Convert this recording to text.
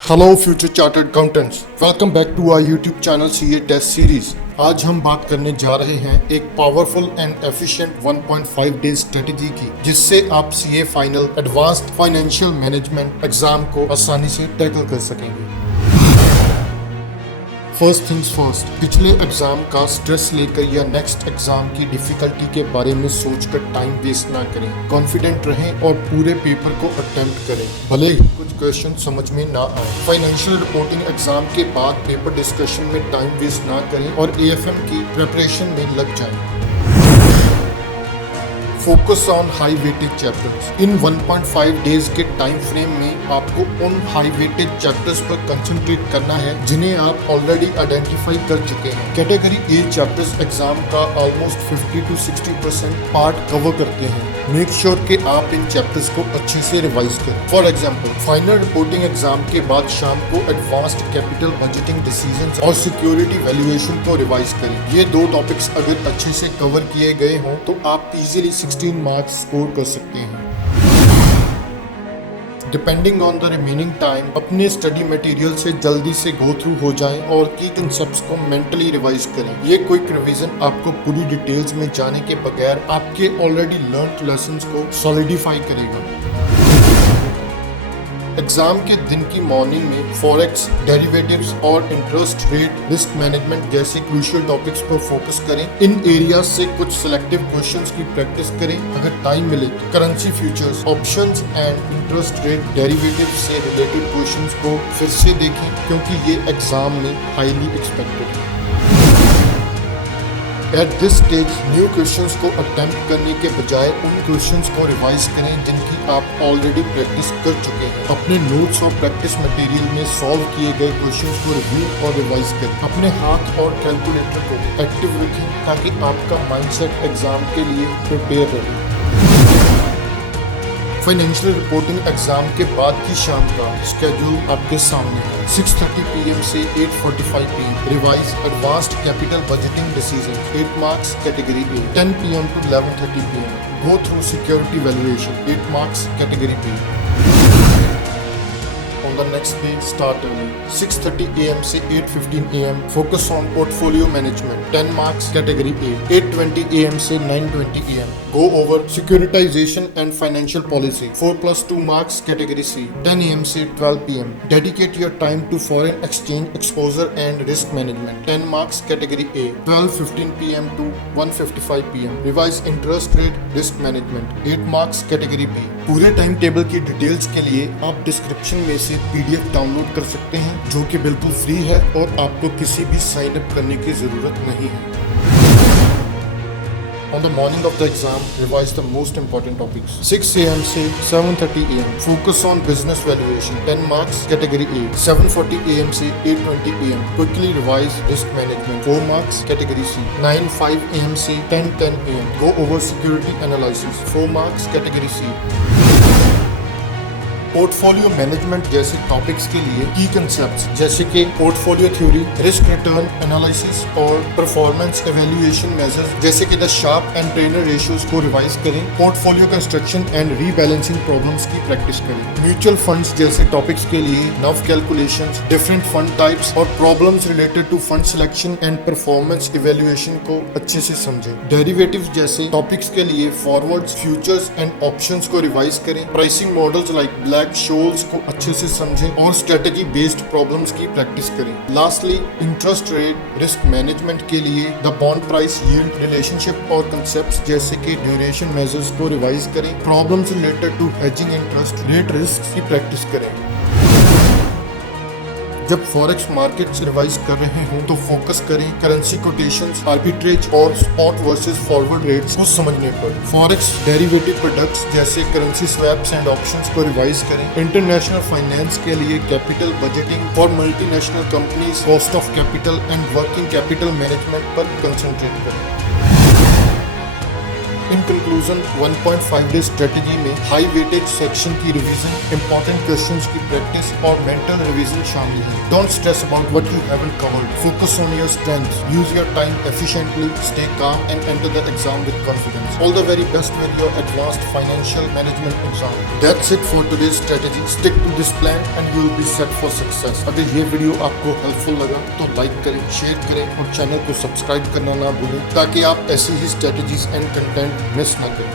Hello future chartered accountants, welcome back to our YouTube channel CA test series. आज हम बात करने जा रहे हैं एक powerful and efficient 1.5 days strategy की, जिससे आप CA final advanced financial management exam को आसानी से टैकल कर सकेंगे। फर्स्ट थिंग्स फर्स्ट, पिछले एग्जाम का स्ट्रेस लेकर या नेक्स्ट एग्जाम की डिफिकल्टी के बारे में सोचकर टाइम वेस्ट ना करें। कॉन्फिडेंट रहें और पूरे पेपर को अटेम्प्ट करें, भले ही कुछ क्वेश्चन समझ में ना आए। फाइनेंशियल रिपोर्टिंग एग्जाम के बाद पेपर डिस्कशन में टाइम वेस्ट ना करें और एएफएम की प्रिपरेशन में लग जाएं। Focus on high weighted chapters. इन 1.5 डेज के टाइम फ्रेम में आपको उन हाई वेटेड चैप्टर्स पर कंसंट्रेट करना है जिन्हें आप ऑलरेडी आइडेंटिफाई कर चुके हैं। कैटेगरी ए चैप्टर्स एग्जाम का ऑलमोस्ट 50 to 60% पार्ट कवर करते हैं। मेक श्योर कि आप इन चैप्टर्स को अच्छे से रिवाइज करें। For example, final reporting exam के बाद शाम को एडवांस्ड कैपिटल बजटिंग डिसीजंस और सिक्योरिटी वैल्यूएशन को रिवाइज करें। ये दो टॉपिक्स अगर अच्छे से कवर किए गए हों तो आप इजीली 16 मार्क्स स्कोर कर सकते हैं। Depending on the remaining time, अपने स्टडी मटेरियल से जल्दी से गो थ्रू हो जाएं और की कंसेप्ट्स को मेंटली रिवाइज करें। ये क्विक रिवीजन आपको पूरी डिटेल्स में जाने के बगैर आपके ऑलरेडी लर्न्ड लेसन्स को सॉलिडिफाई करेगा। एग्जाम के दिन की मॉर्निंग में फॉरेक्स, डेरिवेटिव्स और इंटरेस्ट रेट रिस्क मैनेजमेंट जैसे क्रूशियल टॉपिक्स पर फोकस करें। इन एरियाज से कुछ सिलेक्टिव क्वेश्चंस की प्रैक्टिस करें। अगर टाइम मिले तो currency futures, options and interest rate derivatives से रिलेटेड क्वेश्चंस को फिर से देखें, क्योंकि ये एग्जाम में हाईली एक्सपेक्टेड है। At this stage new questions को अटेम्प्ट करने के बजाय उन क्वेश्चंस को रिवाइज करें जिनकी आप ऑलरेडी प्रैक्टिस कर चुके हैं। अपने नोट्स और प्रैक्टिस मटेरियल में सॉल्व किए गए क्वेश्चंस को रिव्यू और रिवाइज करें। अपने हाथ और कैलकुलेटर को एक्टिव रखें ताकि आपका माइंडसेट एग्जाम के लिए प्रिपेयर रहे। फाइनेंशियल रिपोर्टिंग एग्जाम के बाद की शाम का स्केड्यूल आपके सामने है। 6:30 PM से 8:45 PM revise advanced capital budgeting decision 8 marks category A. 10 PM to 11:30 PM go through security valuation 8 marks category B. On the next day, start early. 6:30 AM से 8:15 AM focus on portfolio management 10 marks category A. 8:20 AM से 9:20 AM go over securitization and financial policy 4+2 marks category C. 10 AM से 12 PM dedicate your time to foreign exchange exposure and risk management 10 marks category A. 12:15 PM to 1:55 PM revise interest rate risk management 8 marks category B. पूरे time table की details के लिए आप description में से PDF download कर सकते हैं, जो कि बिल्कुल फ्री है और आपको किसी भी साइन अप करने की जरूरत नहीं है। On the morning of the exam, revise the most important topics. 6 AM से 7:30 AM focus on business valuation 10 marks category A. 7:40 AM से 8:20 AM quickly revise risk management 4 marks category C. 9:05 AM से 10:10 AM go over security analysis 4 marks category C. Portfolio management जैसे topics के लिए की concepts जैसे कि portfolio theory, risk return analysis और performance evaluation measures जैसे कि the Sharpe and Treynor ratios को रिवाइज करें। Portfolio construction and rebalancing problems की प्रैक्टिस करें। म्यूचुअल फंड्स जैसे टॉपिक्स के लिए NAV calculations, different fund types और problems related to fund selection and performance evaluation को अच्छे से समझें। डेरिवेटिव्स जैसे टॉपिक्स के लिए फॉरवर्ड्स, फ्यूचर्स एंड ऑप्शंस को रिवाइज करें। Pricing models like Black Scholes को अच्छे से समझें और स्ट्रेटेजी बेस्ड प्रॉब्लम्स की प्रैक्टिस करें। Lastly, interest rate risk management के लिए the bond price yield relationship और कंसेप्ट्स जैसे कि ड्यूरेशन मेजर्स को रिवाइज करें। Problems related to hedging interest rate risk की प्रैक्टिस करें। जब फॉरेक्स मार्केट्स रिवाइज कर रहे हों तो फोकस करें करेंसी कोटेशंस, आर्बिट्रेज और स्पॉट वर्सेस फॉरवर्ड रेट्स को समझने पर। फॉरेक्स डेरिवेटिव प्रोडक्ट्स जैसे करेंसी स्वैप्स एंड ऑप्शंस को रिवाइज करें। इंटरनेशनल फाइनेंस के लिए capital budgeting for multinational companies, cost of capital and working capital management पर कंसंट्रेट करें। इन कंक्लूजन 1.5 डे स्ट्रेटजी में हाई वेटेज सेक्शन की रिवीजन, इंपॉर्टेंट क्वेश्चंस की प्रैक्टिस और मेंटल रिवीजन शामिल है। Don't stress about what you haven't covered, focus on your strength, use your time efficiently, stay calm and enter the exam with confidence. All the very best with your advanced financial management exam. That's it for today's strategy. Stick to this plan and you will be set for success. अगर ये video आपको helpful लगा तो like करें, share करें और channel को subscribe करना ना भूलें ताकि आप ऐसी ही स्ट्रेटजीज एंड कंटेंट मिस ना करें।